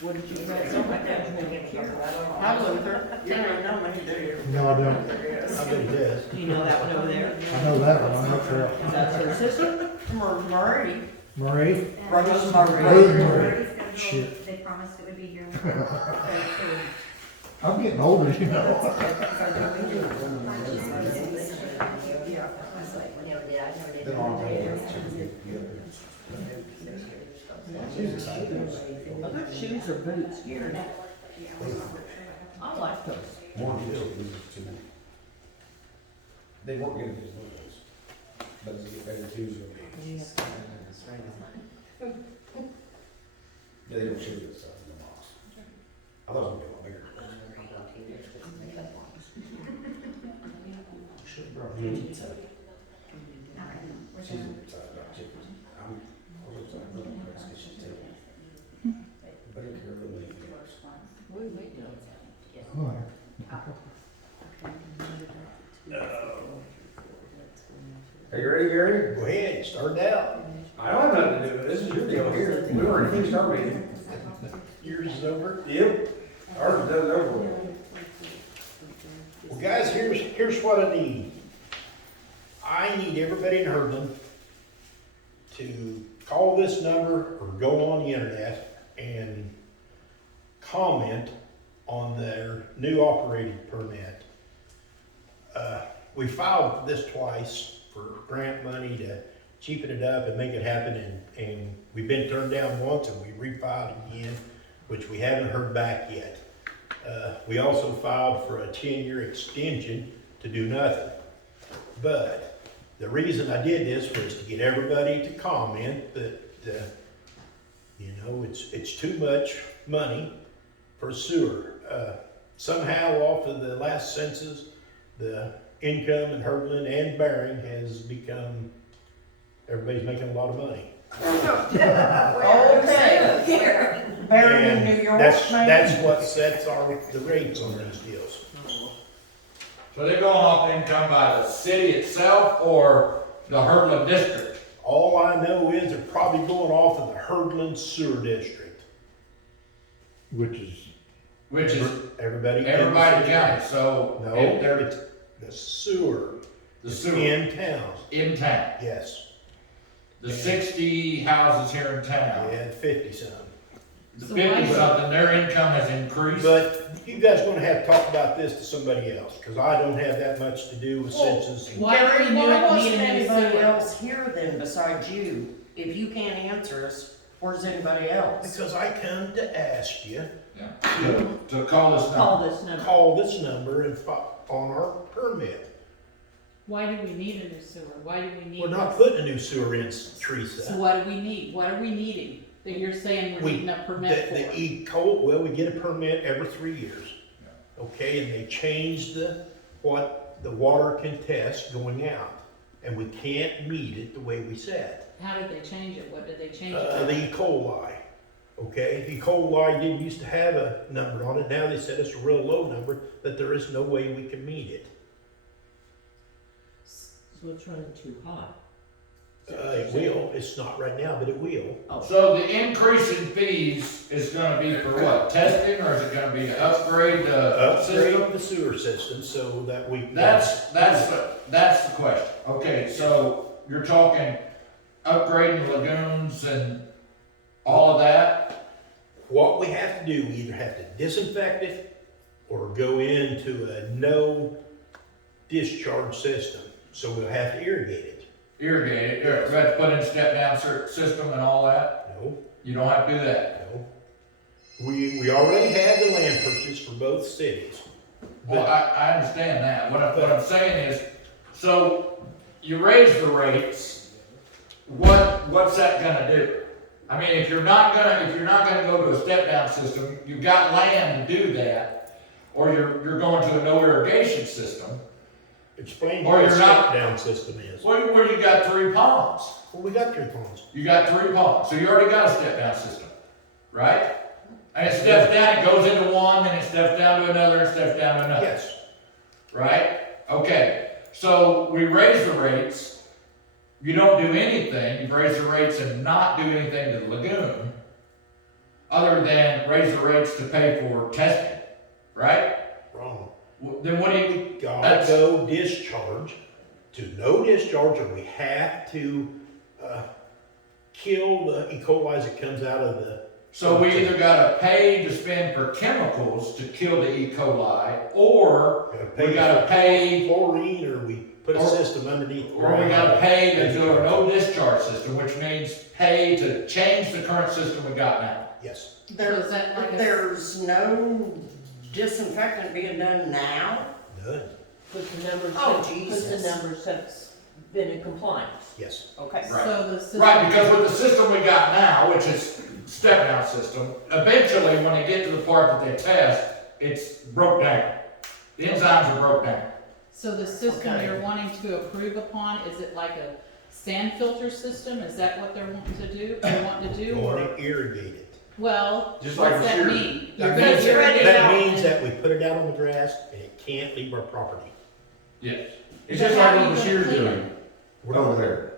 What did you say? How, Luther? You don't know when you do your. No, I don't. I do this. Do you know that one over there? I know that one, I'm not sure. That's her sister, Marie. Marie? Rosemary. Rosemary. Shit. They promised it would be here. I'm getting older, you know. Been on She's excited. Are those shoes or boots here? I like those. More deal, they weren't gonna use those, but as they get better, too, yeah, they don't show you the stuff in the box. I thought it was gonna be a lot bigger. Should've brought me in. She's excited about chickens. I was excited about the price, 'cause she's taking better care of them than anything else. Are you ready, Gary? Go ahead, start out. I don't have nothing to do with it. This is your deal here. We already finished our meeting. Yours is over. Yep. Ours is done over with. Well, guys, here's what I need. I need everybody in Hurdland to call this number or go on the internet and comment on their new operating permit. We filed this twice for grant money to cheapen it up and make it happen, and we've been turned down once and we refiled again, which we haven't heard back yet. We also filed for a 10-year extension to do nothing. But the reason I did this was to get everybody to comment that, you know, it's too much money for sewer. Somehow off of the last census, the income in Hurdland and Bering has become, everybody's making a lot of money. Okay. Buried in New York, That's what sets the rates on these deals. So they're going off income by the city itself or the Hurdland district? All I know is they're probably going off of the Hurdland Sewer District. Which is Everybody county, so No, if they're it's the sewer. the sewer In town, in town. yes. The 60 houses here in town, Yeah, 50-some. the 50 something, their income has increased. But you guys gonna have to talk about this to somebody else, cause I don't have that much to do with census. Why wasn't need anybody sewer? else here then besides you? If you can't answer us, where's anybody else? Because I come to ask you, Yeah. To call this number. Call this number. call this number and on our permit. Why do we need a new sewer? Why do we need? We're not this? putting a new sewer in, So Teresa. what do we need? What are we needing? That you're saying we're needing a permit The for? E-code, well, we get a permit every 3 years. Okay, and they changed what the water can test going out. And we can't meet it the way we said. How did they change it? What did they change it? The E. coli, okay? E. coli didn't used to have a number on it. Now they said it's a real low number, that there is no way we can meet it. So it's running too hot. It will. It's not right now, but it will. So the increase in fees is gonna be for what? Testing, or is it gonna be to upgrade the system? Upgrade the sewer system so that we. That's the question. Okay, so you're talking upgrading lagoons and all of that? What we have to do, we either have to disinfect it or go into a no discharge system. So we'll have to irrigate it. Irrigate it, we have to put in step down system and all that? No, You don't have to do that? no. We already have the land purchase for both cities. Well, I understand that. What I'm saying is, so you raise the rates, what's that gonna do? I mean, if you're not gonna go to a step down system, you've got land to do that, or you're going to a no irrigation system. Explain Or what a you're not- step down system is. Where you got 3 ponds. Well, we got 3 ponds. You got 3 ponds, so you already got a step down system, right? And it steps down, it goes into one, then it steps down to another, and steps down to another. Yes. Right? Okay, so we raise the rates, you don't do anything, you raise the rates and not do anything to the lagoon. other than raise the rates to pay for testing, right? Wrong. Then what do you, We gotta That's- go discharge to no discharge, or we have to, kill the E. coli that comes out of the. so we either gotta pay to spend for chemicals to kill the E. coli, or we gotta for pay, chlorine, or we put a or- system underneath. the or we ground. gotta pay to do a no discharge system, which means pay to change the current system we got now. Yes, is that like a- There's no disinfectant being done now? none, Put the numbers, Oh, put the Jesus. numbers that's been in compliance. yes. Okay. Right. So the system. Right, because with the system we got now, which is step down system, eventually when they get to the part that they test, it's broke down. The enzymes are broke down. So the system Okay. you're wanting to approve upon, is it like a sand filter system? Is that what they're wanting to do, You or, wanna irrigate it. well, Just what's like that sure. mean? You're That gonna means, irrigate it that out means and- that we put it out on the grass and it can't leave our property. Yes. It's But just how like are you what gonna Bashir's clean doing We're over not there.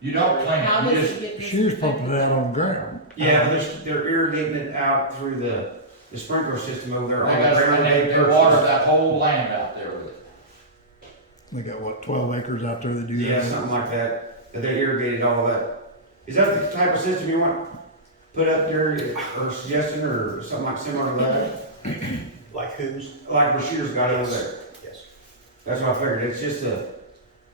You don't clean How it, you does just, it get She was disinfected? pumping it out on the ground. Yeah, they're irrigating it out through the sprinkler system over there. they on the got, ground they purchased. water that whole land out there with it. They got what, 12 acres out there that do that? Yeah, something like that, that they irrigated all of that. Is that the type of system you want put up there, or suggestion, or something like similar to that? like who's? Like Bashir's got over there? Yes. That's what I figured, it's just a,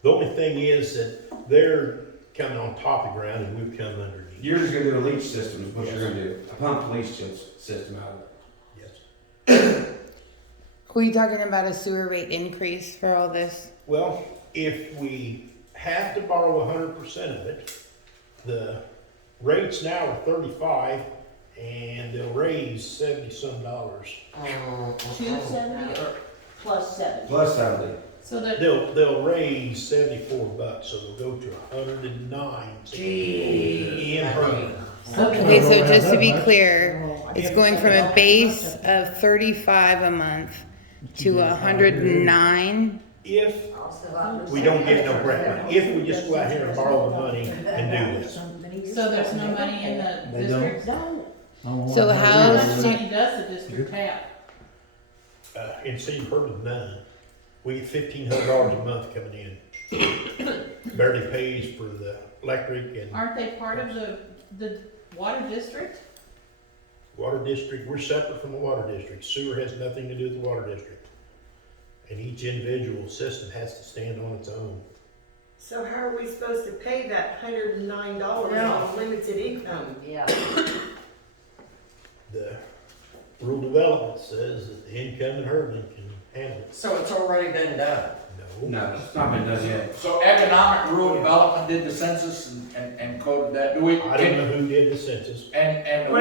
The only thing is that they're coming on top of the ground and we've come underneath. you're just gonna do a leach system, is what you're gonna do, a pump leach system out of it. Yes. Were you talking about a sewer rate increase for all this? Well, if we have to borrow 100% of it, the rates now are 35 and they'll raise 70 some dollars. 270 or plus 70? Plus 70. So that, They'll raise 74 bucks, so they'll go to 109. Gee. In Hurdland. Okay, so just to be clear, it's going from a base of 35 a month to 109. If we don't get no grant money, if we just go out here and borrow the money and do this. so there's no money in the They don't? district? So How how, much money does the district have? In City of Hurdland, none. We get $1,500 a month coming in. Barely pays for the electric and Aren't they part of the water district? water district. We're separate from the water district. Sewer has nothing to do with the water district. And each individual system has to stand on its own. So how are we supposed to pay that $109 Yeah. on limited income? Yeah. The rural development says that the income in Hurdland can handle it. So it's already been done. No. No, it's not been done yet. So economic rural development did the census and quoted that, do we? I don't know who did the census. And the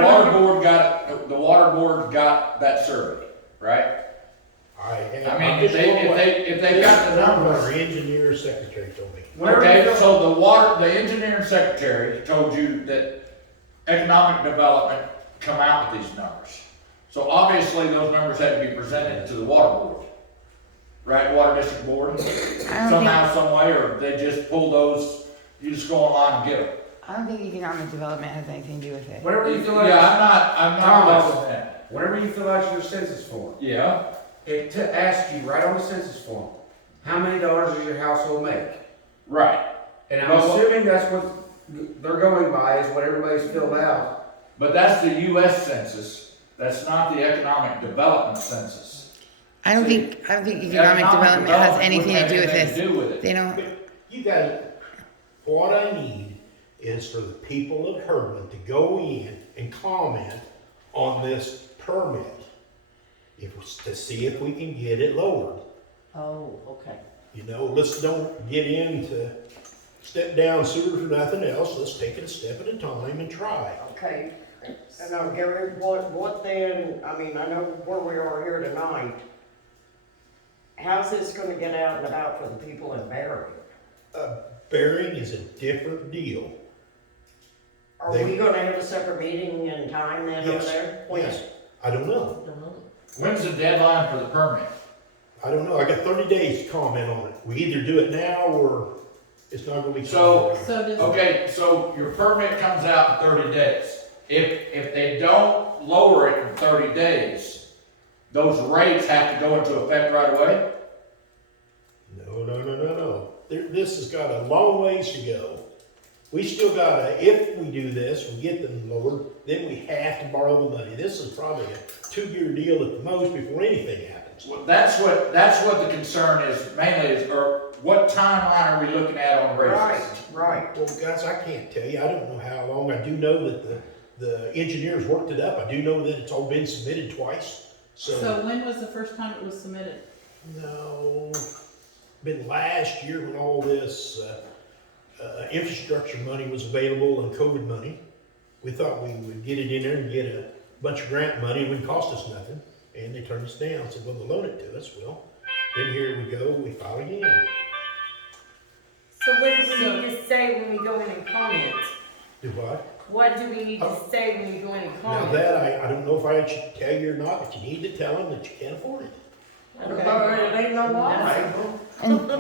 water board got that survey, right? I mean, if they got the Our numbers. engineer secretary told me. Okay, so the engineering secretary told you that economic development come out with these numbers. So obviously those numbers had to be presented to the water board, right, water district board? Somehow, some way, or they just pull those, you just go online and get them. I don't think economic development has anything to do with it. Whatever you fill out, Yeah, I'm not involved in that. whatever you fill out your census form, Yeah, it asks you right on the census form, how many dollars does your household make? right. And I'm Well, assuming that's what they're going by, is what everybody's filled out. But that's the US census, that's not the economic development census. I don't think economic development has anything to do with anything this. to do with it. They don't, You guys, what I need is for the people of Hurdland to go in and comment on this permit. To see if we can get it lowered. Oh, okay. You know, let's don't get into step down sewers or nothing else. Let's take it a step at a time and try. Okay. And now, Gary, what then, I mean, I know where we are here tonight. How's this gonna get out and about for the people in Barry? Bearing is a different deal. Are They- we gonna have a separate meeting in time then over Yes. there? Yes. I don't know. When's the deadline for the permit? I don't know. I got 30 days to comment on it. We either do it now or it's not gonna be. So- So does, Okay, so your permit comes out in 30 days. if they don't lower it in 30 days, those rates have to go into effect right away? No. This has got a long ways to go. We still gotta, if we do this, we get them lowered, then we have to borrow the money. This is probably a 2-year deal at the most before anything happens. Well, that's what the concern is, mainly is, or what timeline are we looking at on raises? Right. Well, guys, I can't tell you. I don't know how long. I do know that the engineers worked it up. I do know that it's all been submitted twice. So when was the first time it was submitted? No, been last year when all this infrastructure money was available and COVID money. We thought we would get it in there and get a bunch of grant money. It wouldn't cost us nothing. And they turned us down, said, well, they'll loan it to us. Well, then here we go, we file again. So what do we need to say when we go in and comment? Do what? What do we need to say when we go in and Now comment? that, I don't know if I should tell you or not, but you need to tell them that you can't afford it. It ain't no lie.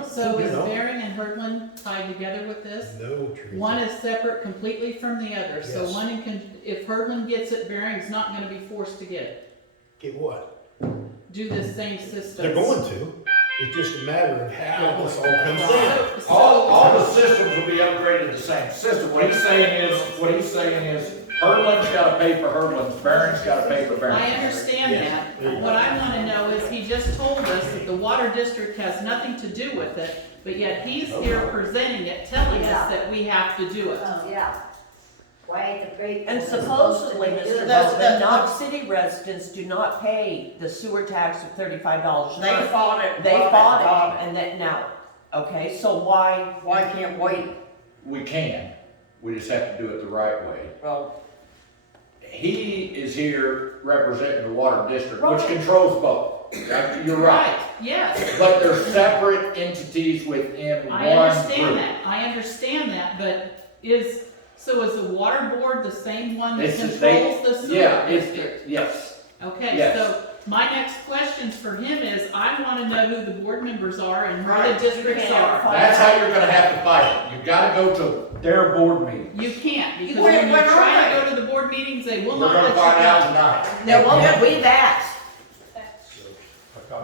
So You is know. Bering and Hurdland tied together with this? No, Teresa. One is separate completely from the other, so Yes. if Hurdland gets it, Bering's not gonna be forced to get it. Get what? Do this same system. They're going to. It's just a matter of how this all comes down. All the systems will be upgraded to the same system. What he's saying is, Hurdland's gotta pay for Hurdland's, Barron's gotta pay for Barron's. I understand Yeah. that. What I wanna know is, he just told us that the water district has nothing to do with it, but yet he's here presenting it, telling us that we have to do it. Yeah. Why ain't the great? And supposedly, Mr. Bowman, not city residents do not pay the sewer tax of $35 a They month. fought it. They fought got it, and that, now, okay, so why, Why can't wait? We can, we just have to do it the right way. Well, He is here representing the water district, which Right. controls both. You're right. Yes, But they're separate entities within one I understand that, but is the water board the same one that It's just controls the sewer Yeah, district? yes. Okay, Yes. so my next questions for him is, I wanna know who the board members are and where Right, the districts are. That's how you're gonna have to fight it. You've gotta go to their board meeting. You can't, because When- when you when are try to they? go to the board meetings, they will We're not gonna let find you out go. tonight. no, well, we've asked.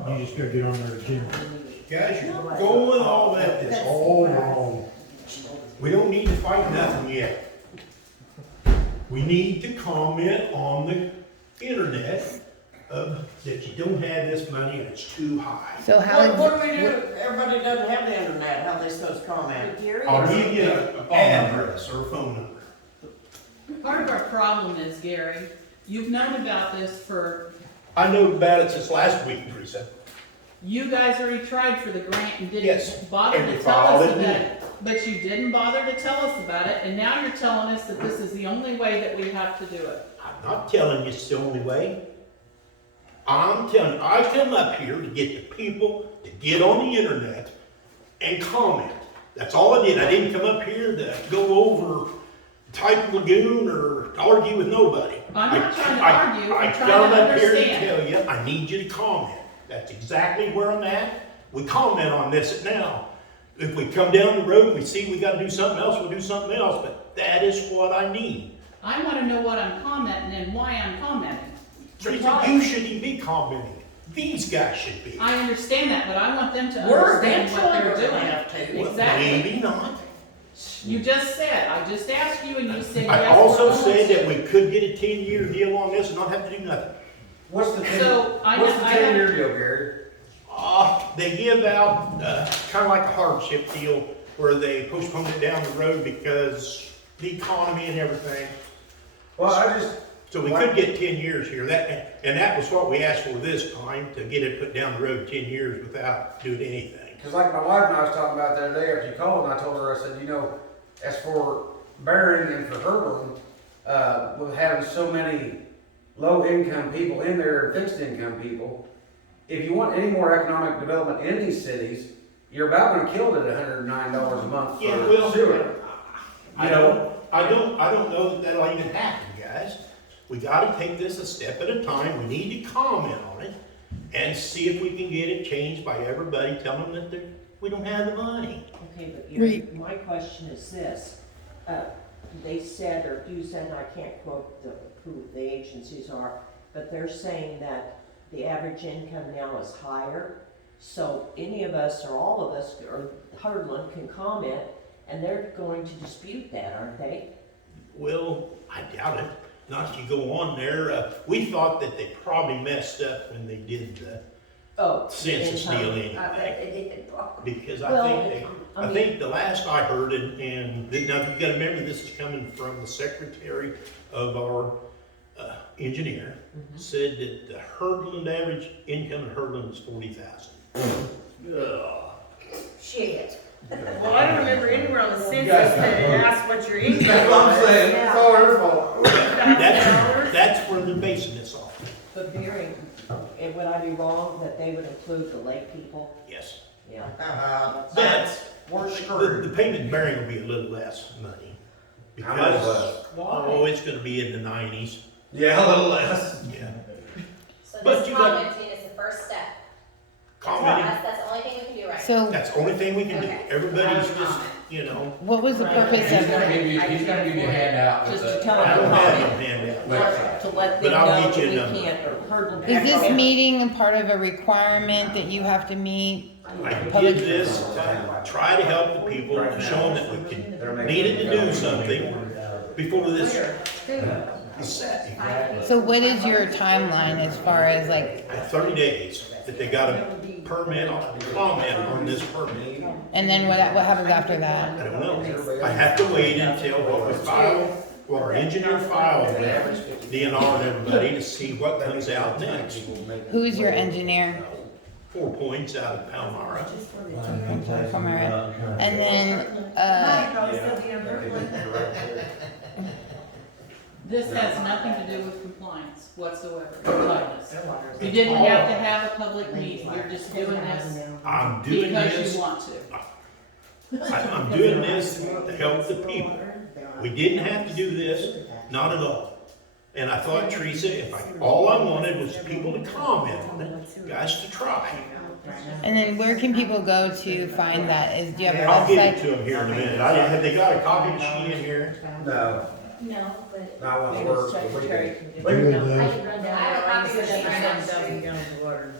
You just gotta get on their agenda. Guys, you're going all that, it's all wrong. We don't need to fight nothing yet. We need to comment on the internet that you don't have this money and it's too high. So how, what do we do if everybody doesn't have the internet? How they supposed to comment? I'll give you an address or a phone number. Part of our problem is, Gary, you've known about this for, I know about it since last week, Teresa. you guys already tried for the grant and Yes, didn't bother and to we tell filed us it about in. it. But you didn't bother to tell us about it, and now you're telling us that this is the only way that we have to do it. I'm not telling you it's the only way. I'm telling you, I come up here to get the people to get on the internet and comment. That's all I did. I didn't come up here to go over Type Lagoon or to argue with nobody. I'm not trying to argue, I I'm trying come to up here to understand. tell you, I need you to comment. That's exactly where I'm at. We comment on this now. If we come down the road and we see we gotta do something else, we'll do something else, but that is what I need. I wanna know what I'm commenting and why I'm commenting. Teresa, you shouldn't be commenting. These guys should be. I understand that, but I want them to We're understand what eventually they're gonna doing. have to. Well, Exactly. maybe not. You just said, I just asked you and you said yes. I also we're going said to. that we could get a 10-year deal on this and not have to do nothing. What's the So, I what's the have- 10-year deal, Gary? They give out, kind of like a hardship deal where they postpone it down the road because the economy and everything. Well, I just, So we could get 10 years here. And that was what we asked for this time, to get it put down the road 10 years without doing anything. because like my wife and I was talking about the other day after you called, and I told her, I said, you know, as for Barron and for Hurdland, with having so many low-income people in there, fixed-income people, if you want any more economic development in these cities, you're about gonna kill it at $109 a month Yeah, for well, sewer. I don't know that that'll even happen, guys. We gotta take this a step at a time. We need to comment on it and see if we can get it changed by everybody telling them that we don't have the money. Okay, but Right. my question is this, they said, or you said, and I can't quote who the agencies are, but they're saying that the average income now is higher. So any of us, or all of us, or Hurdland can comment, and they're going to dispute that, aren't they? Well, I doubt it. Not if you go on there. We thought that they probably messed up when they did the census deal anyway. I bet they did. Because Well, I think the last I heard, and now you gotta remember, this is coming from the secretary of our engineer, said that the Hurdland average income in Hurdland is 40,000. Shit. Well, I don't remember anywhere on the census guys- that it asked what your income was. That's what I'm saying, it's all her fault. That's where they're basing this off. But Beering, would I be wrong that they would include the lake people? Yes. Yeah. But We're the screwed. payment bearing will be a little less money. How much Because, less? oh, it's gonna be in the 90s. Yeah, a little less. Yeah. So But this you got- commenting is the first step. Commenting, That's the only thing we can do right now. So that's the only thing we can do. Okay. Everybody's just, you know, what was the purpose He's of gonna it? he's gonna give you a handout with Just to the. tell I them don't to have comment. no handout. Website. To let them But I'll know get that you a we number. can't, or Hurdland. Is this meeting a part of a requirement that you have to meet? I Public- did this to try to help the people, to show them that we can, needed to do something before this is set. So what is your timeline as far as like, 30 days that they got a permit, comment on this permit. and then what happens after I that? don't know. I have to wait until what we file, what our engineer filed with DNR and everybody to see what comes out next. Who's your engineer? 4 points out of Palmyra. And then, This has nothing to do with compliance whatsoever, Douglas. You didn't have to have a public meeting, you're just doing this I'm doing because this, you want to. I'm doing this to help the people. We didn't have to do this, not at all. And I thought, Teresa, all I wanted was people to comment on it, guys to try. and then where can people go to find that? Do you have a I'll give it website? to them here in a minute. Have they got a copy sheet in here? No, No, but. not when it Maybe works. the but we secretary can- can do Good it. deal. I can run I down. have a copy of the Seven right down the thousand street. gallons of water.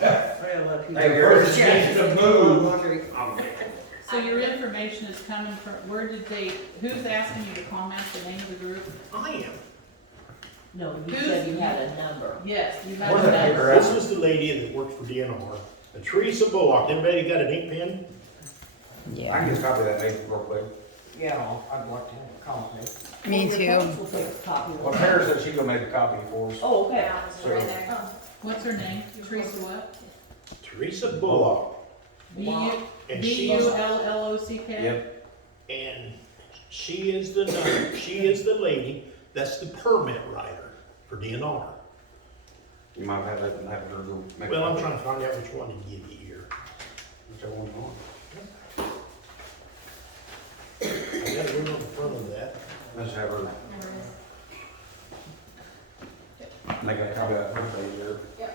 I Hey, Gary, First, it needs to move. So your information is coming from, who's asking you to comment the name of the group? I am. No, you said you had a number. Yes, you have Where's a that number. paper This is the lady that works for DNR, Teresa Bullock. Everybody got an ink pen? I Yeah, can just copy that maybe real quick. Yeah, I'd like to have a copy. me Well, too. your folks will take a copy of Well, it. Tara said she's gonna make a copy for us. Oh, okay. Yeah, it's right there. What's her name? Teresa what? Teresa Bullock. And she's, B-U-L-L-O-C-K? Yep. and she is the lady that's the permit writer for DNR. You might have her go make. Well, I'm trying to find out which one to give you here. Whichever one you want. I got room on the front of that. Let's have her make a copy of that page there.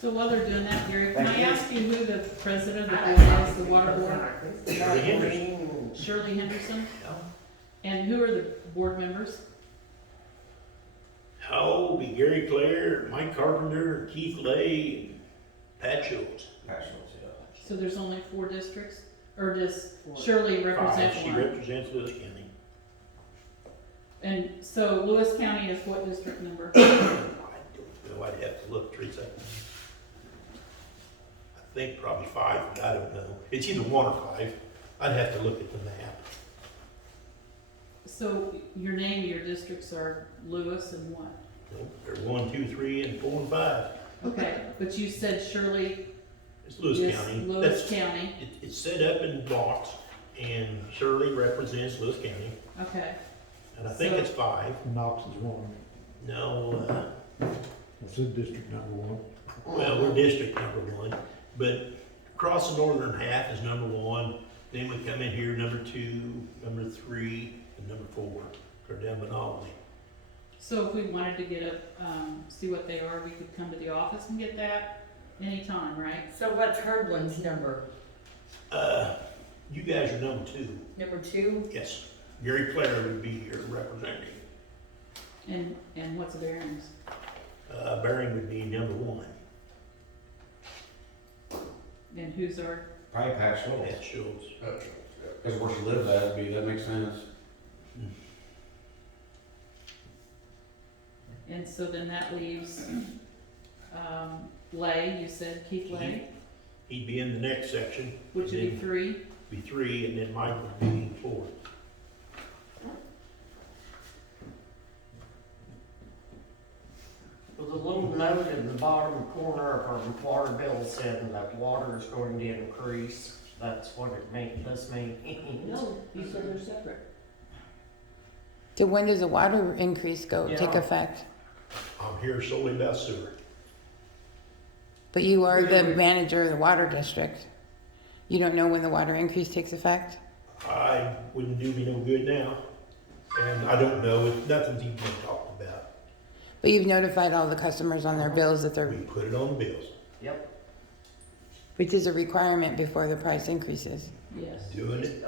So while they're doing that, Gary, can I ask you who the president of the board is, the water board? Shirley Henderson. Shirley Henderson? And who are the board members? Oh, be Gary Clare, Mike Carpenter, Keith Lay, and Pat Schultz. So there's only 4 districts? Or does Shirley represent She one? represents Lewis County. And so Lewis County is what district number? I don't know, I'd have to look, Teresa. I think probably 5, but I don't know. It's either 1 or 5. I'd have to look at the map. So your name of your districts are Lewis and what? They're 1, 2, 3, and 4 and 5. Okay, but you said Shirley It's Lewis is County. Lewis That's- County, It's set up in blocks, and Shirley represents Lewis County, okay. and I think So- it's 5. Knox is one. No, That's the district number one. well, we're district number 1, but across the northern half is number 1. Then we come in here, number 2, number 3, and number 4. They're down Monopoly. So if we wanted to get see what they are, we could come to the office and get that anytime, right? So what's Hurdland's number? You guys are number 2. Number 2? Yes. Gary Clare would be here representing. And what's bearings? Baring would be number one. And who's our, Probably Pat Schultz. That's Schultz. Because where she lives at, that makes sense. and so then that leaves, Lay, you said Keith Lay, He'd be in the next section. which would be and then 3. Be 3, and then Mike would be 4. Well, the little note in the bottom corner of our water bill said that water is going to increase. That's what this means. No, you said they're separate. So when does the water increase take Yeah. effect? I'm here solely about sewer. But you are the manager of the water district. You don't know when the water increase takes effect? I wouldn't do me no good now, and I don't know, nothing's even been talked about. But you've notified all the customers on their bills that We they're, put it on the bills, Yep. which is a requirement before the price increases. Yes. doing it.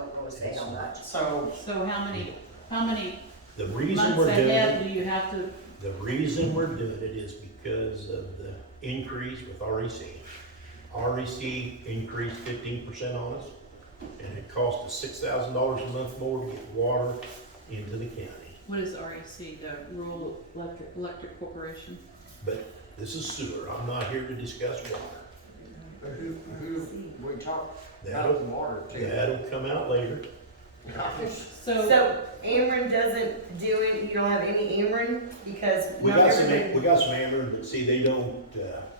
So, So how many The reason months we're doing ahead it, do you have to, the reason we're doing it is because of the increase with REC. REC increased 15% on us, and it cost us $6,000 a month more to get water into the county. what is REC, the Rural Electric Corporation? But this is sewer, I'm not here to discuss water. who, we talked That'll, about the water too. that'll come out later. So, So Ameren doesn't do it, you don't have any Ameren because We not got everybody. some Ameren, but see, they don't,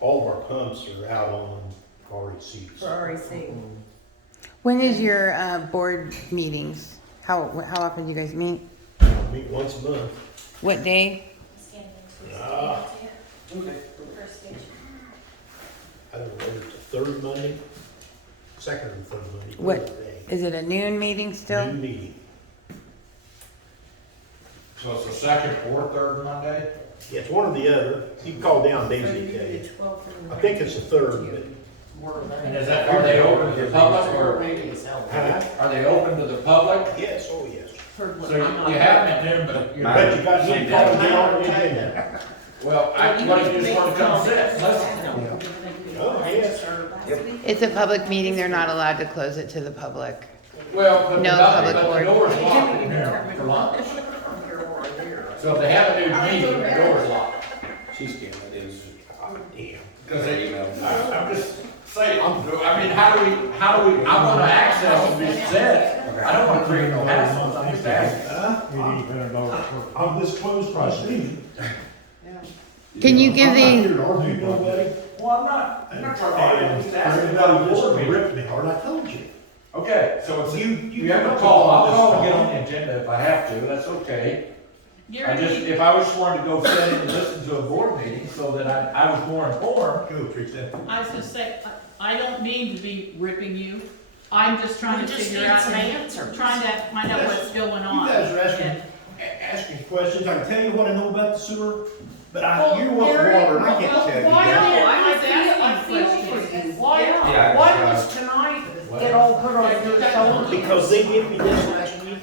all of our pumps are out on RECs. For REC. When is your board meetings? How often do you guys meet? Meet once a month. What day? Scan it into Ah. first stage. I don't know whether it's the third Monday, second or third Monday. What? whatever day. Is it a noon meeting still? Noon meeting. So it's the second or third Monday? Yeah, it's one or the other. You can call down Daisy to tell you. I think it's the third, but And is that, are they open to the public or are they open to the public? yes, oh yes. heard what So you I'm not. you have them at noon, but you're. But you got, you can call and get on the agenda. Well, what if you just want to come sit, listen? Oh, yes. It's a public meeting, they're not allowed to close it to the public. Well, but No public the board. door's locked in here for lunch. So if they have a new meeting, the door's locked. She's getting it in. Oh, damn. Because I'm just saying, I mean, how do we, I want to access and be said. I don't want to create no hassle, I'm just asking. $800 On this closed proceeding. Can you give I'm not here the, to argue nobody. Well, I'm not trying to argue, I'm just asking Everybody about the just board meeting. ripped me hard, I told you. Okay, so it's, You you have to call, I'll call and get on the agenda if I have to, that's okay. I just, if I was sworn to go sit in and listen to a board meeting so that I was more informed. Go, Teresa. I was gonna say, I don't mean to be ripping you, I'm just trying We to just figure need out, some answers. trying to find out what's going on. You guys are asking, And- asking questions, I can tell you what I know about the sewer, but Well, you want Gary, water, and I can't tell you why that. not? I was asking I feel for questions. you. Why, Yeah. why was tonight get all put on your shoulders? Because they gave me this last week,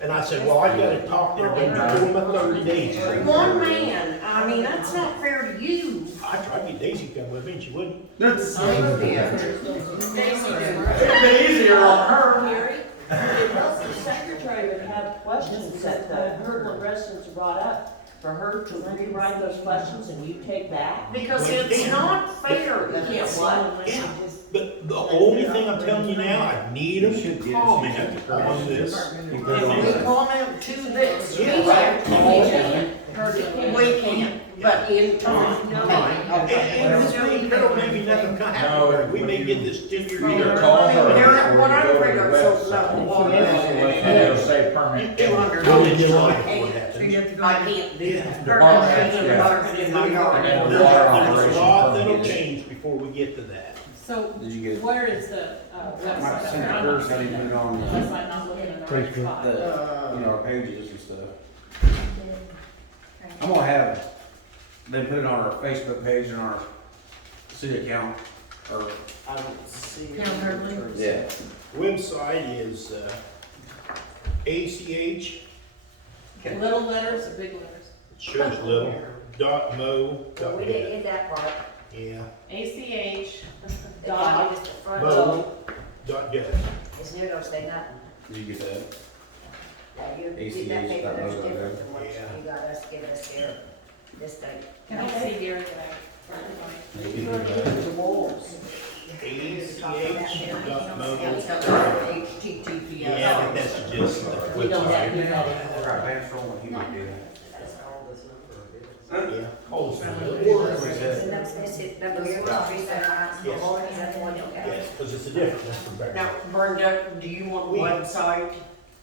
and I said, well, I gotta talk to them, I told them about 30 days. One man, I mean, that's not fair to you. I tried to get Daisy to come with me, and she wouldn't. Son of a bitch. Daisy did. It'd been easier on her. Gary, the secretary would have questions that the Hurdland residents brought up, for her to rewrite those questions and you take back? Because it's not fair. You can't what? Yeah, but the only thing I'm telling you now, I need them to comment on this. If we comment to this, we can't, but in time. And this may, Carol, maybe nothing can happen, we may get this 10-year Either deal. call her They're- or what I'm you go afraid to of, the so, website. well, And it'll say permit. 200 We'll get dollars. on I before it can't, happens. I can't do that. Department, Her yeah. husband in my yard. And There's water a operation lot that'll permit. change before we get to that. So, Did you get? where is the, Might website? send it I'm first, not how do you seeing put it, it on unless I'm not looking in the right Facebook. spot. the, our pages and stuff? I'm gonna have them put it on our Facebook page and our city account, or, I don't see. Count Hurdland? yeah. Website is, ACH, Little letters or big letters? it shows little, dot mo, Well, dot we didn't net. get that part. Yeah, ACH They dot, gave us the front. mo, dot gov. It's new, don't say nothing. Did you get that? Yeah, you ACH get that paper, there's dot different than what Yeah. you got us, give us here, this thing. can I see Gary that I? The walls. ACH dot mo. HTTPS. Yeah, I think that's just the We don't have website. to. Right, Vance Roll, he might do That's all this number is. Yeah. Oh, So that's, that's it, number your office, Yes. is that the one you got? yes, because it's a different, that's for better. Now, Brenda, do you want the website?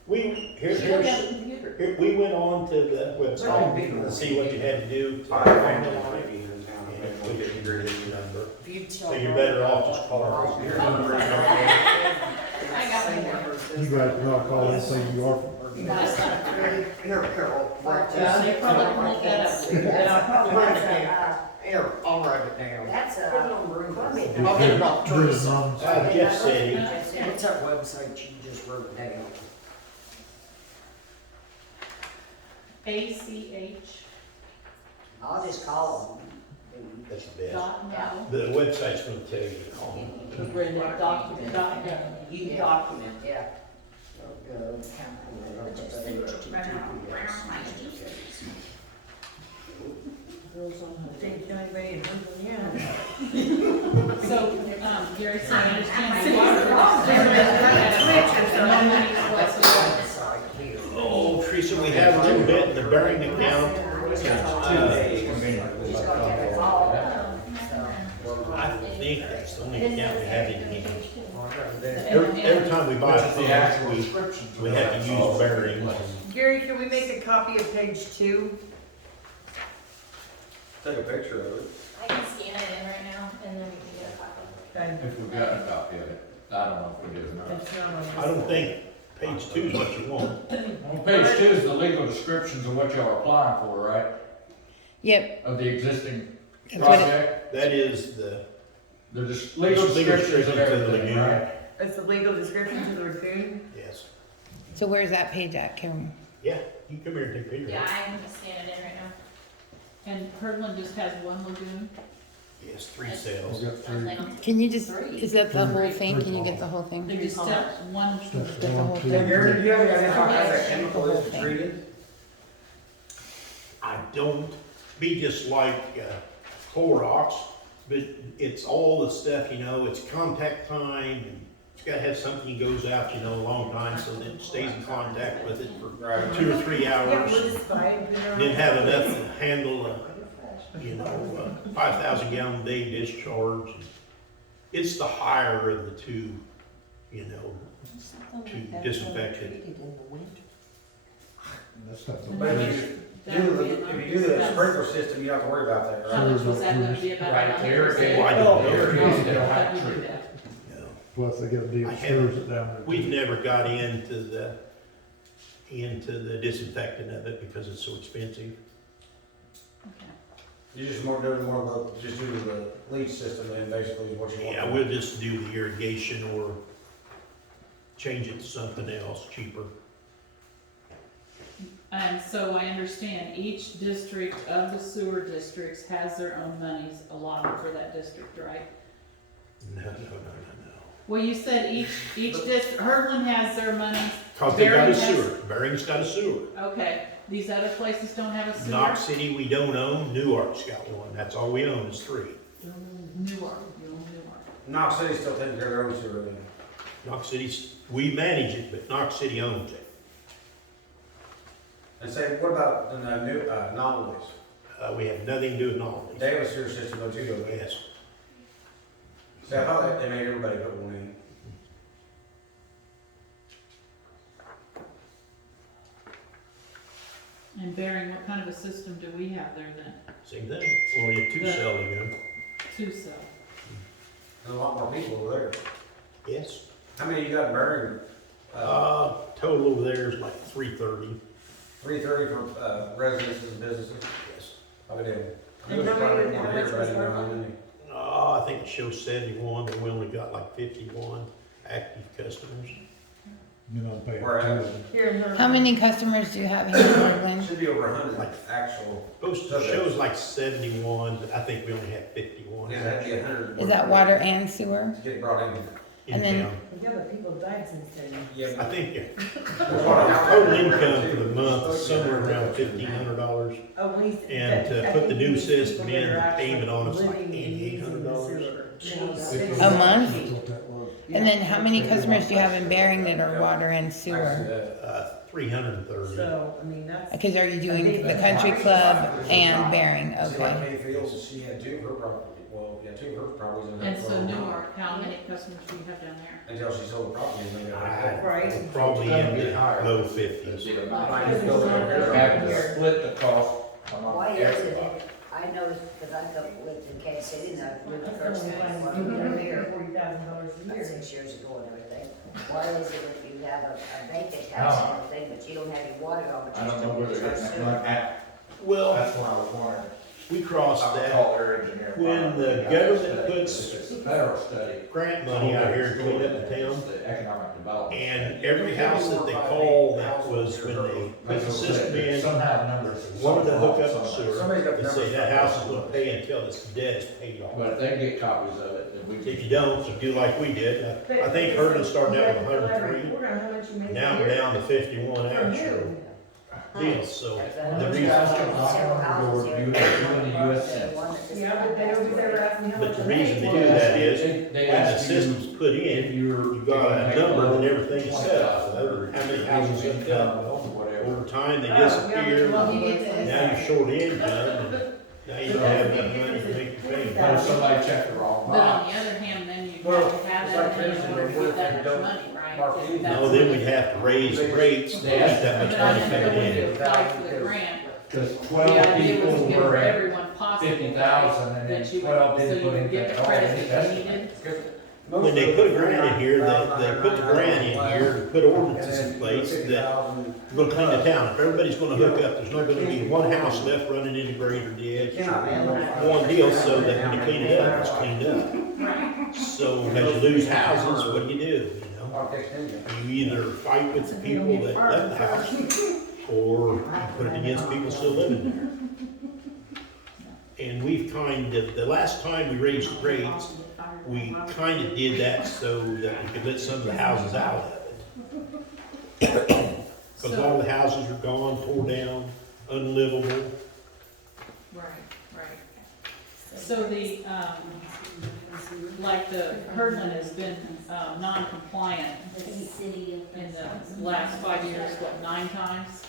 We, She don't have a here's, computer. here, we went on to the website to see what you had to do to. All right, Vance Roll, maybe he's in town, And maybe we we'll get didn't you agree ready. with your number. If you So you're better off just calling us. I got one. You guys not call and say you are. That's not true. Here, Carol, write Yeah, this. they probably won't look that up. Yeah, I'll probably write it That's down. Here, I'll write it down. That's a permit. I'll get it off Do it Teresa. anonymous. Jeff said he, What's that website you just wrote down? ACH I'll just call that's the best. dot no. The website's gonna tell you. them. Brenda, document, you document. Yeah. So, Gary, so I understand the water. Website here. Oh, Teresa, we have a little bit in the bearing account. I think that's the only account we have in here. Every time we buy food, we have to use bearings. Gary, can we make a copy of page 2? Take a picture of it. I can scan it in right now, and then we can get a copy. Okay. If we've got a copy of it, I don't know if we do or not. It's not on this. I don't think page 2 is what you want. On page 2 is the legal descriptions of what y'all are applying for, right? Yep, Of the existing that's what it, project? That is the, The legal Legal descriptions of descriptions of the everything, lagoon. right? It's the legal description to the lagoon? yes. so where's that page at, Karen? Yeah, you come here and take a picture. Yeah, I'm gonna scan it in right now. And Hurdland just has one lagoon? Yes, 3 I've cells. got three. Can you just, is that the whole thing? Can you get the whole They thing? just tell one, Steps Get the whole one, thing. two, Gary, do three. you have any idea how that chemical is treated? I don't, be just like Clorox, but it's all the stuff, you know, it's contact time, and it's gotta have something that goes out, you know, a long time, so that it stays in contact with it for Right. 2 or 3 Yeah, hours. we'll just buy it, put it on. Then have enough to handle you know, 5,000 gallon a day discharge. It's the higher of the two, you know, to disinfect it. That's not the- But if you do the sprinkler system, you don't have to worry about that, how right? much was that gonna be about? Right, to irrigate. Well, I don't know. Irrigate, they don't How have do to we do treat. that? You know. Plus they got a deal I that haven't- stirs it down there. We've never got into the disinfectant of it because it's so expensive. You just doing more of the, just do the leach system then basically is what you want. Yeah, we'll just do the irrigation or change it to something else cheaper. And so I understand each district of the sewer districts has their own monies allotted for that district, right? No. Well, you said each district, Hurdland has their monies, Cause they got a Bering has- sewer, Bering's got a sewer. okay, these other places don't have a sewer? Knox City, we don't own, Newark's got one, that's all we own is 3. Newark, you own Newark. Knox City's still taking care of their own sewer then. Knox City's, we manage it, but Knox City owns it. And say, what about the new, anomalies? We have nothing to do with Novelty. They have a sewer system though too, don't they? Yes, See, I thought they made everybody put one in. And Bering, what kind of a system do we have there then? same thing, only a 2 cell again. 2 cell. There's a lot more people over there. Yes. How many you got in Bering? Total over there is like 330. 330 for, residences and businesses? Yes. I would have. And how many- how much was many? I think it shows 71, but we only got like 51 active customers. You're not paying. Where at? attention. Here in her. How many customers do you have here in Hurdland? Should be over 100 actual. Most of the shows like 71, but I think we only have 51 Yeah, that'd be 100. Is that water and sewer? To get brought in. in And then- town. Yeah, but people died since then. Yeah. I think There's a lot of total income for the month is somewhere around $1,500. Oh, we. And to put the new system in, the payment on it's like $8,800. A month? And then how many customers do you have in Bering that are water and sewer? 330. So, I mean, that's. Because are you doing the country club and Bering? See, like Okay. Kay Fields, she had two of her property, well, yeah, two of her properties in there. And for so a while. Newark, how many customers do you have down there? Until she sold the property and then got Right. Probably in the low 50s. Having to split the cost among Why is it, everybody. I noticed, because I lived in Kansas City, and I lived the That's first only time, like I moved here $40,000 a about year. 6 years ago and everything. Why is it if you have a vacant house and everything, but you don't have your water on, but I you don't still know where get they're charged getting sewer? that money at. Well, That's what I was wondering. we crossed I would that. call their engineer. When the probably. government Study. puts It's a federal study. Grant money out here to clean up the town, It's the economic development. and every house that they call, that was when they put the system in, Somehow numbers. wanted to hook up the sewer, Somebody's got the they say numbers. that house is gonna pay until its debt is paid off. But if they get copies of it, then we. If you don't, so do like we did. I think Hurdland started out with 103, now we're down to 51 actual deals, so the Those reason, several houses here. You in the US Census. The one that just- Yeah, but they always ever ask me how but much the I reason they make. do that is, They when the ask you system's put if in, you're. you've got a number and everything is set up, so how many houses you hooked up. whatever. Over time, they Oh, yeah, disappear, well, and you get to- now you're short income, and now you don't have enough money to make your payment. But if somebody checked the wrong But on box. the other hand, then you Well, have to have it's that like in this, order to you know, get that if much you money, right? mark If it. that's No, then what- we'd have to raise the rates to get that much But I money meant that coming when you in. apply for the grant, Cause the 12 idea people was to give were at everyone possible, 50,000 right? and then That you, 12 so didn't you put would in get that the all credit in that you the needed. When they put a grant in here, they put the grant in here to put ordinances in place that we're gonna clean the town. If everybody's gonna hook up, there's not gonna be one house left running into grader ditch, one deal, so that when you clean it up, it's cleaned up. Right. So as you lose houses, what do? You know? You either fight with the people that left the house, or you put it against people still living there. And we've kind of, the last time we raised rates, we kind of did that so that we could let some of the houses out of it. Because all the houses are gone, tore down, unlivable. Right, right. So the, like the Hurdland has been, non-compliant in the last 5 years, what, 9 times?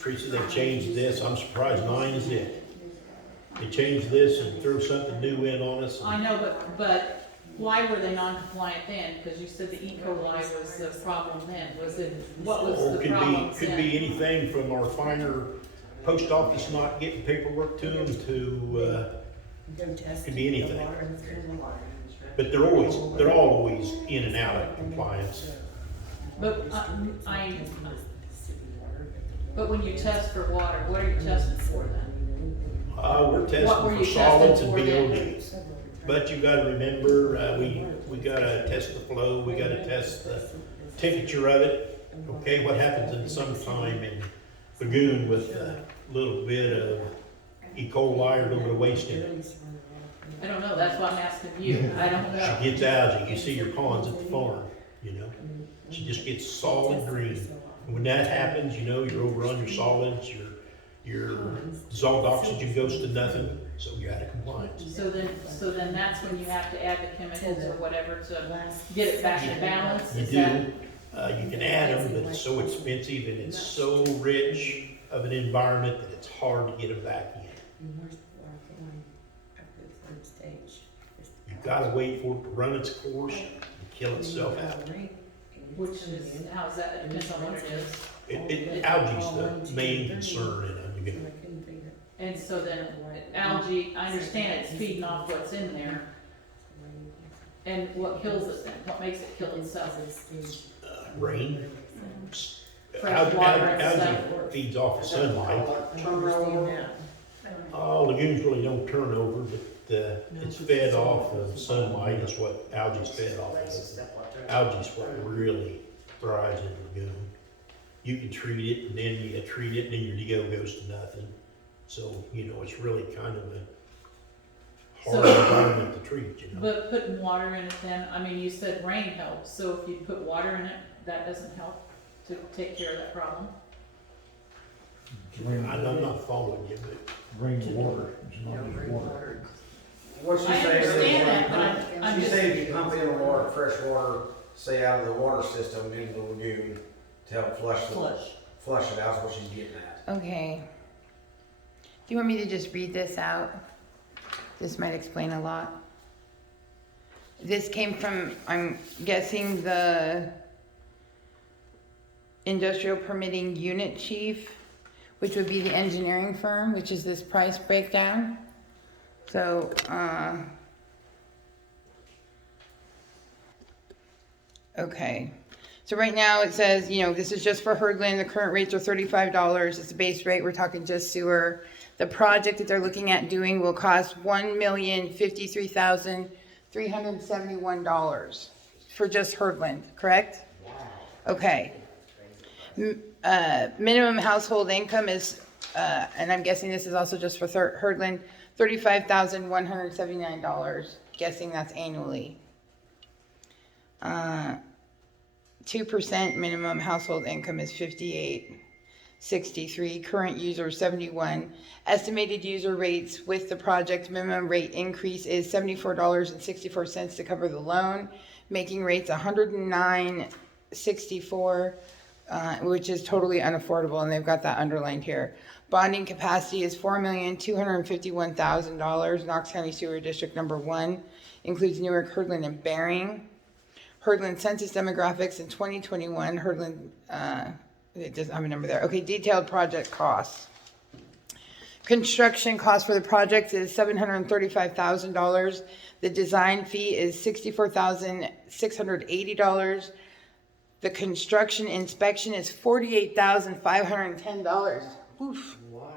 Teresa, they changed this, I'm surprised 9 is it. They changed this and threw something new in on us. I know, but why were they non-compliant then? Because you said the E. coli was the problem then. Was it, what was Or the problem could then? be anything from our finer post office not getting paperwork to them to, could be anything. But they're all always in and out of compliance. But but when you test for water, what are you testing for then? We're What were testing you for solids testing and for then? BODs. But you gotta remember, we gotta test the flow, we gotta test the temperature of it. Okay, what happens in summertime in lagoon with a little bit of E. coli or a little bit of waste in it? I don't know, that's why I'm asking you. I don't know. She gets algae, you see your ponds at the farm, you know? She just gets solid green. And when that happens, you know, you're over on your solids, your dissolved oxygen goes to nothing, so you're out of compliance. So then that's when you have to add the chemicals or whatever to get it back in balance? You Is do, that- you can add them, but it's so expensive and it's so rich of an environment that it's hard to get them back in. You've gotta wait for it to run its course and kill itself out. Which is, how's that? It depends on what it is. Algae's the main concern in it. And so then algae, I understand it's feeding off what's in there. And what kills it then? What makes it kill itself? Rain. Fresh water and Algae stuff. feeds off of sunlight. Lagoons really don't turn over, but it's fed off of sunlight is what algae's fed off of. Algae's what really thrives in the lagoon. You can treat it, and then you treat it, and then your DO goes to nothing. So, you know, it's really kind of a hard environment to treat, you know? But putting water in it then, I mean, you said rain helps, so if you put water in it, that doesn't help to take care of that problem? I'm not following you, but Bring the water, it's not just water. What she's I saying is, understand that, but I'm she's just, saying if you pump in water, fresh water, say out of the water system into the lagoon to help flush it out, is what she's getting at. Okay. Do you want me to just read this out? This might explain a lot. This came from, I'm guessing, the industrial permitting unit chief, which would be the engineering firm, which is this price breakdown. So, okay. So right now it says, you know, this is just for Hurdland. The current rates are $35. It's the base rate. We're talking just sewer. The project that they're looking at doing will cost $1,053,371 for just Hurdland, correct? Okay. Minimum household income is, and I'm guessing this is also just for Hurdland, $35,179. Guessing that's annually. 2% minimum household income is $58.63. Current user 71. Estimated user rates with the project minimum rate increase is $74.64 to cover the loan, making rates $109.64, which is totally unaffordable, and they've got that underlined here. Bonding capacity is $4,251,000. Knox County Sewer District Number 1 includes Newark, Hurdland, and Bering. Hurdland census demographics in 2021. Hurdland, it doesn't have a number there. Okay, detailed project costs. Construction cost for the project is $735,000. The design fee is $64,680. The construction inspection is $48,510. Oof. Wow.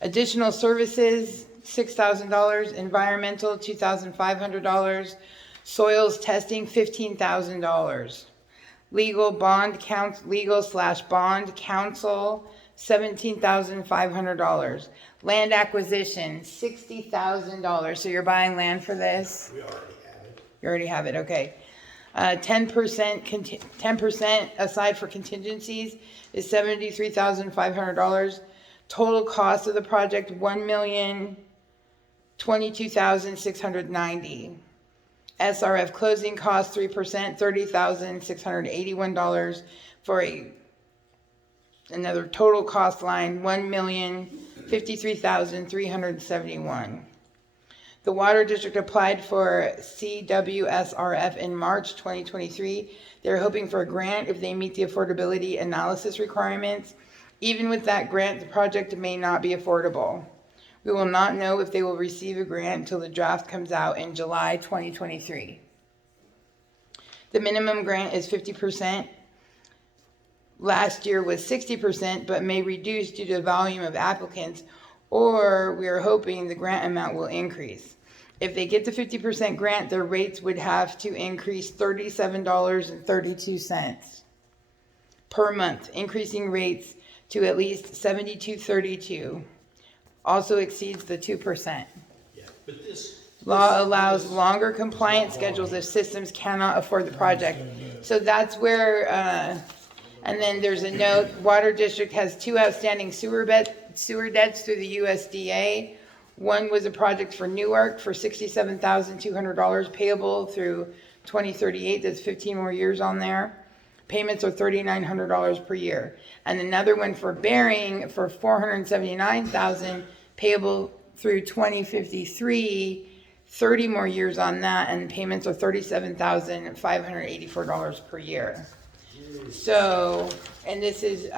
Additional services, $6,000. Environmental, $2,500. Soils testing, $15,000. Legal bond count, legal/bond counsel, $17,500. Land acquisition, $60,000. So you're buying land for this? we already have it. You already have it, okay. 10% aside for contingencies is $73,500. Total cost of the project, $1,022,690. SRF closing cost 3%, $30,681 for another total cost line, $1,053,371. The Water District applied for CWSRF in March 2023. They're hoping for a grant if they meet the affordability analysis requirements. Even with that grant, the project may not be affordable. We will not know if they will receive a grant until the draft comes out in July 2023. The minimum grant is 50%. Last year was 60%, but may reduce due to the volume of applicants, or we are hoping the grant amount will increase. If they get the 50% grant, their rates would have to increase $37.32 per month, increasing rates to at least $72.32. Also exceeds the 2%. Yeah, but this. Law allows longer compliance schedules if systems cannot afford the project. So that's where, and then there's a note, Water District has 2 outstanding sewer debts through the USDA. One was a project for Newark for $67,200 payable through 2038. That's 15 more years on there. Payments are $3,900 per year. And another one for Bering for $479,000 payable through 2053, 30 more years on that, and payments are $37,584 per year. So, and this is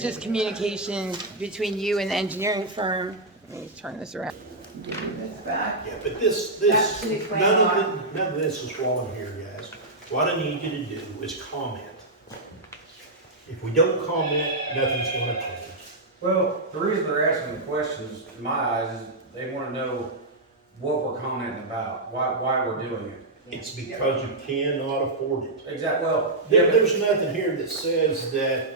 just communication between you and the engineering firm. Let me turn this around. Give you this back. Yeah, but this, none of this is wrong here, guys. What I need you to do is comment. If we don't comment, nothing's gonna change. Well, the reason they're asking the questions, in my eyes, is they wanna know what we're commenting about, why we're doing it. it's because you cannot afford it. Exactly, well, There's nothing here that says that,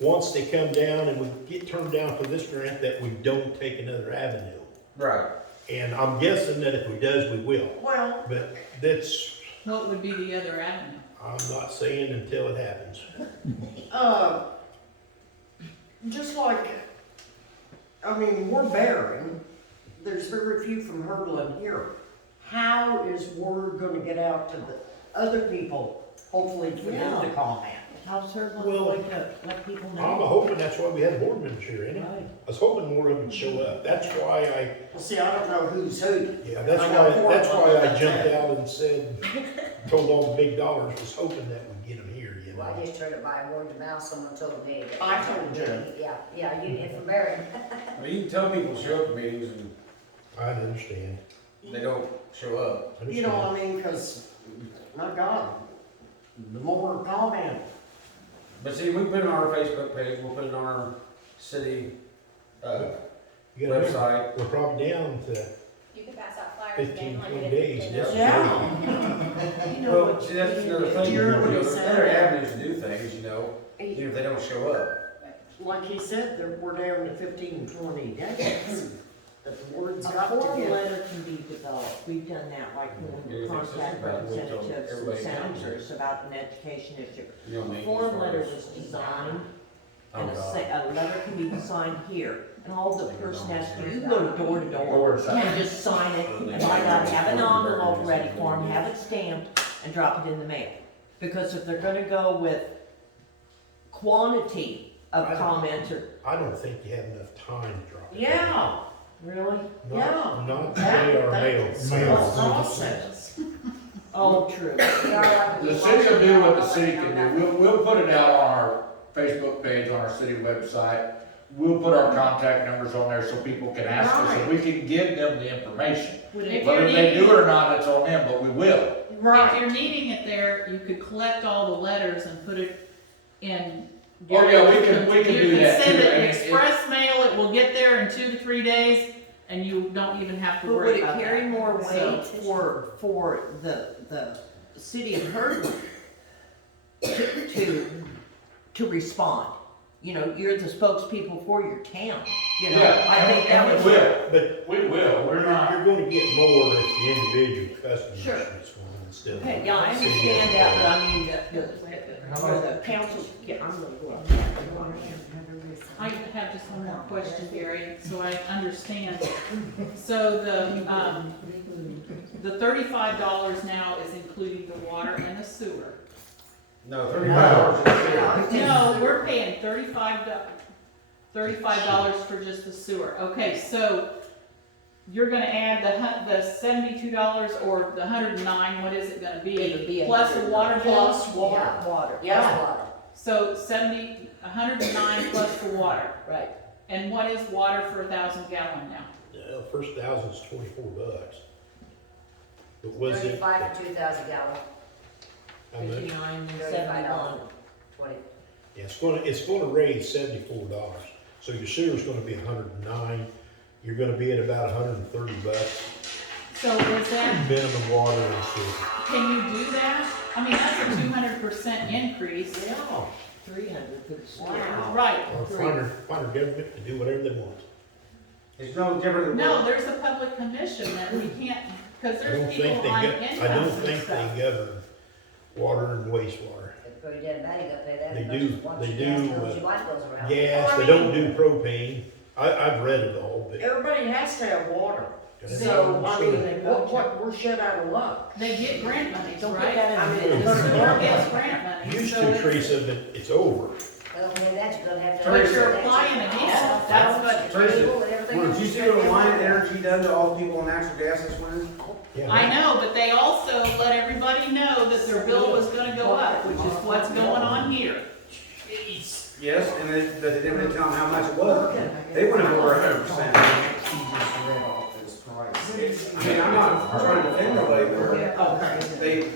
once they come down and we get turned down for this grant, that we don't take another avenue. right. And I'm guessing that if we does, we will. Well, But that's, What would be the other avenue? I'm not saying until it happens. just like, I mean, we're barren, there's very few from Hurdland here. How is word gonna get out to the other people, hopefully for them to comment? How's her Well, going to let people I'm know? hoping that's why we had board members here, ain't it? Right. I was hoping more of them would show up. That's why Well, see, I don't know who's who. that's I why I know jumped four. out and said, told all the big dollars, was hoping that we'd get them here, you know? Well, I just heard it by word of mouth, someone told me that. I told you. Yeah, you did from Barry. I mean, you can tell people to show up to meetings and I understand. they don't show up. You know what I mean, cause, my God, the more comment, But see, we put it on our Facebook page, we'll put it on our city, You gotta remember, website. we're probably down to You could pass out flyers. 15, like 20 it days. is. That's yeah. You know Well, what see, you that's need another to thing, do? you Dear, know, what he there's said. other avenues to do things, you know, even if they don't show up. Like he said, we're down to 15, 20 days. That the word's A got to form get. letter can be developed, we've done that, like when we Yeah, if it's contact about it, we'll tell representatives and everybody down there. senators about an education issue. You know what I A mean? form As far letter as- was designed, Oh, and God. a letter can be signed here, and all the person has to do, you go door to door, Door to and just sign it, and write out, have an envelope ready for them, have it stamped, and drop it in the mail. Because if they're gonna go with quantity of comments, or, I don't think you have enough time to drop it. Yeah, really? Not That- today, our that- mail. that's what law says. Oh, true. The city will do what the city can do. We'll put it out on our Facebook page, on our city website. We'll put our contact numbers on there so people can ask us, and we can give them the information. If Whether you're they do needing, it or not, it's on them, but we will. if you're needing it there, you could collect all the letters and put it in. Oh, yeah, we can do that, You can send too. it I mean, express mail, it will get there in 2 to 3 days, and you don't even have to But would worry it about that. carry more So- weight for the city of Hurdland to respond? You know, you're the spokespeople for your town, you know, Yeah, I think that and would. we will. But We will, we're not. you're gonna get more if the individual customer Sure. respond instead of. Okay, yeah, I understand that, but I mean, the council, yeah, I'm gonna go up. I have just one more question, Gary, so I understand. So the $35 now is including the water and the sewer. No, $35. No, we're paying $35 for just the sewer. Okay, so you're gonna add the $72 or the $109, what is it gonna It would be be? Plus the water bill? Plus water. Water. Yeah. So 109 plus the water. Right. And what is water for 1,000 gallon now? First thousand's $24. But was it? 35 to 2,000 gallon, How much? 59 and $35. 71. 20. Yeah, it's gonna raise $74. So your sewer's gonna be $109. You're gonna be at about $130 So is that, minimum water and sewer. can you do that? I mean, that's a 200% increase. Yeah. 300 for the sewer. Wow. Right. Or find our government to do whatever they want. It's no different than. No, there's a public commission that we can't, because I there's don't think people on I don't incomes and think stuff. they govern water and wastewater. If you did bad, you gotta pay that. They as much do- as once they your gas do, goes, your light goes around. Gas, they don't do propane. I've read it all, but. Everybody has to have water. Gotta So, have I sewer. mean, we're shut out of luck. They get grant money, Don't put right? that in I the mean, the minutes. sewer gets grant money, Used so to, it's, Teresa, but it's over. Well, only that, you're gonna have to. but you're applying again, that's what, Teresa, did you see what Alliant Energy done to all the people on natural gas this winter? Yeah, I know, but they also let everybody know that their bill was gonna go up, which is what's going on here. Yes, and but they didn't really tell them how much it was. They went up over 100%. I mean, I'm not trying to defend nobody, but they,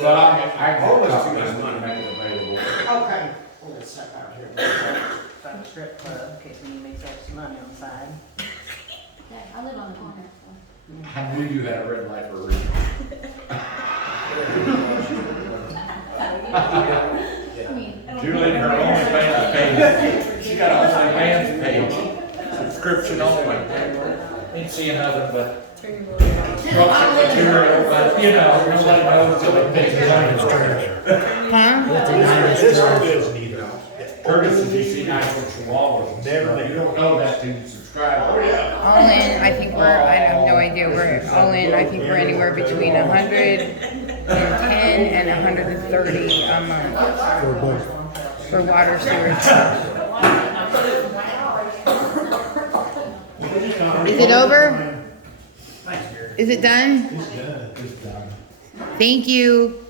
But I can always copy too this much money, money. make it available. Okay. Let's step out here. Got a strip club, in case we need to make extra money on the side. Yeah, I live on the corner, I knew you had a red light for a reason. I mean, I don't Julie and her think OnlyFans page, she got an OnlyFans page, subscription only. Ain't seeing nothing but structured material, but you know, nobody knows till they take it on. Huh? This one is neither. Curtis is DC 9 Chihuahua. Never. You don't know that till you subscribe. Oh, yeah. All in, I think I have no idea, we're all in, I think we're anywhere between 110 and 130 a month For both. for water sewer. Is it over? Is it done? It's done. It's done. Thank you.